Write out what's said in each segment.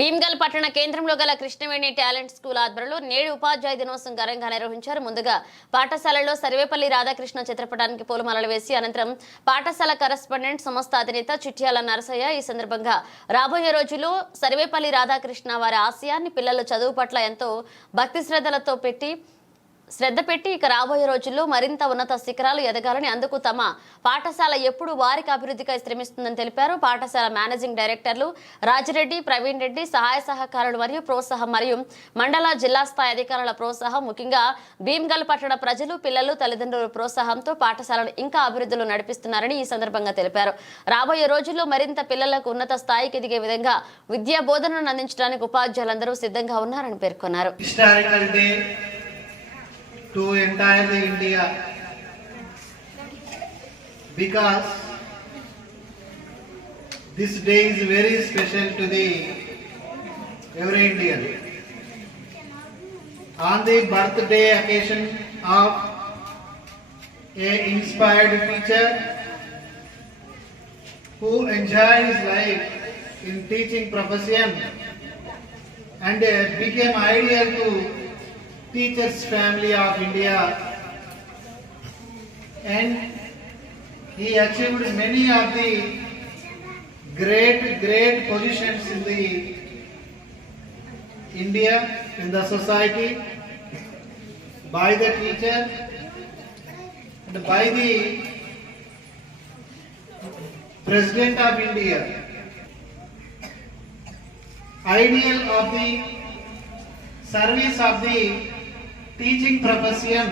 భీమ్గల్ పట్టణ కేంద్రంలో గల కృష్ణవేణి టాలెంట్ స్కూల్ ఆధ్వర్యంలో నేడు ఉపాధ్యాయ దినోత్సవం ఘనంగా నిర్వహించారు. ముందుగా పాఠశాలలో సర్వేపల్లి రాధాకృష్ణ చిత్రపటానికి పూలమాలలు వేసి అనంతరం పాఠశాల కరెస్పాండెంట్ సంస్థ అధినేత చిట్యాల నరసయ్య ఈ సందర్భంగా రాబోయే రోజుల్లో సర్వేపల్లి రాధాకృష్ణ వారి ఆశయాన్ని పిల్లల చదువు పట్ల ఎంతో భక్తి శ్రద్ధ పెట్టి ఇక రాబోయే రోజుల్లో మరింత ఉన్నత శిఖరాలు ఎదగాలని అందుకు తమ పాఠశాల ఎప్పుడు వారికి అభివృద్ధికై శ్రమిస్తుందని తెలిపారు. పాఠశాల మేనేజింగ్ డైరెక్టర్లు రాజిరెడ్డి, ప్రవీణ్ రెడ్డి సహాయ సహకారులు మరియు ప్రోత్సాహం మరియు మండల జిల్లా స్థాయి అధికారుల ప్రోత్సాహం, ముఖ్యంగా భీమ్గల్ పట్టణ ప్రజలు, పిల్లలు, తల్లిదండ్రుల ప్రోత్సాహంతో పాఠశాలను ఇంకా అభివృద్ధిలో నడిపిస్తున్నారని ఈ సందర్భంగా తెలిపారు. రాబోయే రోజుల్లో మరింత పిల్లలకు ఉన్నత స్థాయికి ఎదిగే విధంగా విద్యా బోధనను అందించడానికి ఉపాధ్యాయులందరూ సిద్ధంగా ఉన్నారని పేర్కొన్నారు. To entire the India, because this day is very special to the every Indian. On the birthday occasion of a inspired teacher who enjoyed his life in teaching profession and became ideal to teachers family of India, and he achieved many of the great positions in the India, in the society, by the teacher and by the President of India. Ideal of the service of the teaching profession,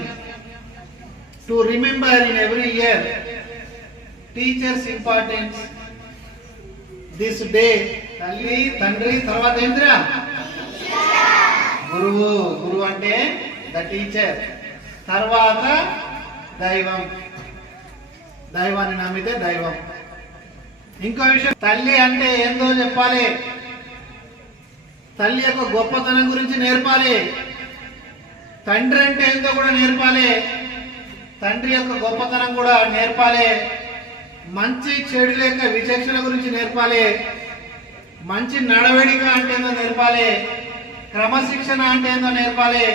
to remember in every year teachers' importance. This day, Talli, Tandri, Tarvata Indra, Guru ante the teacher, Tarvata Daivam, Daivani namite Daivam. Inko vishayam, Talli ante endo cheppali, తల్లి యొక్క గొప్పతనం గురించి నేర్పాలి. తండ్రి అంటే ఏంటో కూడా నేర్పాలి. తండ్రి యొక్క గొప్పతనం కూడా నేర్పాలి. మంచి చెడు లేక విచక్షణ గురించి నేర్పాలి. మంచి నడవడిక అంటే ఏందో నేర్పాలి. క్రమశిక్షణ అంటే ఏందో నేర్పాలి.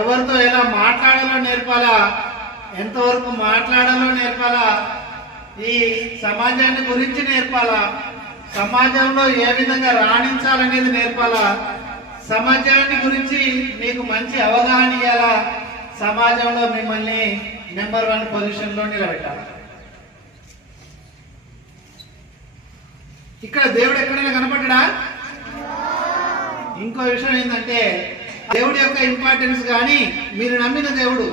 ఎవరితో ఎలా మాట్లాడాలో నేర్పాలా, ఎంతవరకు మాట్లాడాలో నేర్పాలా, ఈ సమాజాన్ని గురించి నేర్పాలా, సమాజంలో ఏ విధంగా రాణించాలనేది నేర్పాలా, సమాజాన్ని గురించి మీకు మంచి అవగాహన ఇవ్వాలా, సమాజంలో మిమ్మల్ని నెంబర్ 1 పొజిషన్లో నిలబెట్టాలి. ఇక్కడ దేవుడు ఎక్కడైనా కనపడ్డా? ఇంకో విషయం ఏంటంటే దేవుడి యొక్క ఇంపార్టెన్స్ కానీ మీరు నమ్మిన దేవుడు,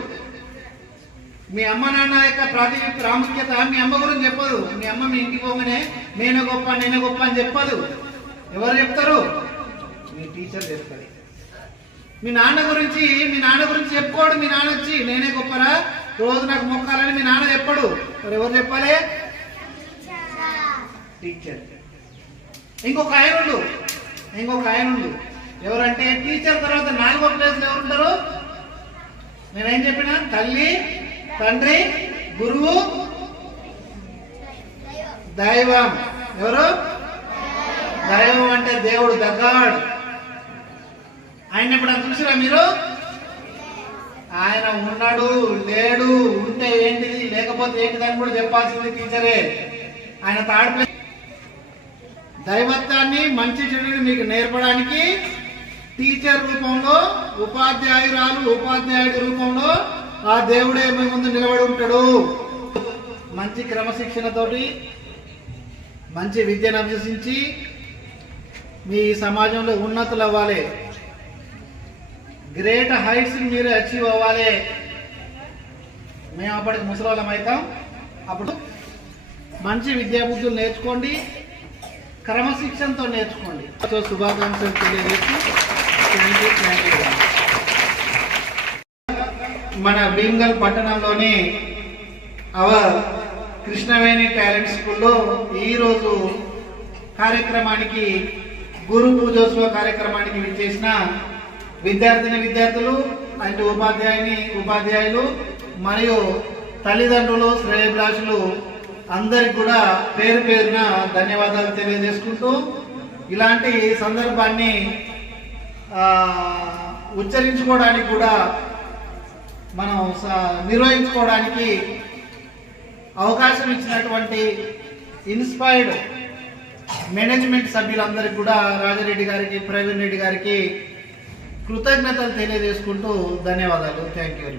మీ అమ్మ నాన్న యొక్క ప్రాముఖ్యత మీ అమ్మ గురించి చెప్పదు. మీ అమ్మ మీ ఇంటికి పోగానే నేనే గొప్ప అని చెప్పదు. ఎవరు చెప్తారు? మీ టీచర్ చెప్తారు. మీ నాన్న గురించి చెప్పుకోడు. మీ నాన్న వచ్చి నేనే గొప్పరా, రోజు నాకు మొక్కాలని మీ నాన్న చెప్పడు. మరి ఎవరు చెప్పాలి? టీచర్. ఇంకొక ఆయన ఉండు. ఎవరంటే టీచర్ తర్వాత 4వ ప్లేస్లో ఎవరుంటారు? నేనేం చెప్పినా? తల్లి, తండ్రి, గురువు, దైవం. ఎవరు? దైవం అంటే దేవుడు, ద గాడ్. ఆయన ఎప్పుడన్నా చూసిరా మీరు? ఆయన ఉన్నాడు, లేడు, ఉంటే ఏంటిది, లేకపోతే ఏంటిది అని కూడా చెప్పాల్సింది టీచరే. ఆయన థర్డ్ ప్లేస్. దైవత్వాన్ని, మంచి చెడుని మీకు నేర్పడానికి టీచర్ రూపంలో, ఉపాధ్యాయుడి రూపంలో ఆ దేవుడే మీ ముందు నిలబడి ఉంటాడు. మంచి క్రమశిక్షణతోటి మంచి విద్యను అభ్యసించి మీ సమాజంలో ఉన్నతులు అవ్వాలి. గ్రేట్ హైట్స్ మీరు అచీవ్ అవ్వాలి. మేము అప్పటికి ముసలివాళ్ళం అవుతాం. అప్పుడు మంచి విద్యాబుద్ధులు నేర్చుకోండి, క్రమశిక్షణతో నేర్చుకోండి. సో శుభాకాంక్షలు తెలియజేసి థ్యాంక్ యూ. మన భీమ్గల్ పట్టణంలోని కృష్ణవేణి టాలెంట్ స్కూల్లో ఈరోజు కార్యక్రమానికి, గురు పూజోత్సవ కార్యక్రమానికి విచ్చేసిన విద్యార్థులు అండ్ ఉపాధ్యాయులు మరియు తల్లిదండ్రులు, శ్రేయోభిలాషులు అందరికి కూడా పేరున ధన్యవాదాలు తెలియజేసుకుంటూ ఇలాంటి సందర్భాన్ని ఉచ్చరించుకోవడానికి కూడా మనం నిర్వహించుకోవడానికి అవకాశం ఇచ్చినటువంటి ఇన్స్పైర్డ్ మేనేజ్మెంట్ సభ్యులందరికీ కూడా రాజారెడ్డి గారికి, ప్రవీణ్ రెడ్డి గారికి కృతజ్ఞతలు తెలియజేసుకుంటూ ధన్యవాదాలు. Thank you.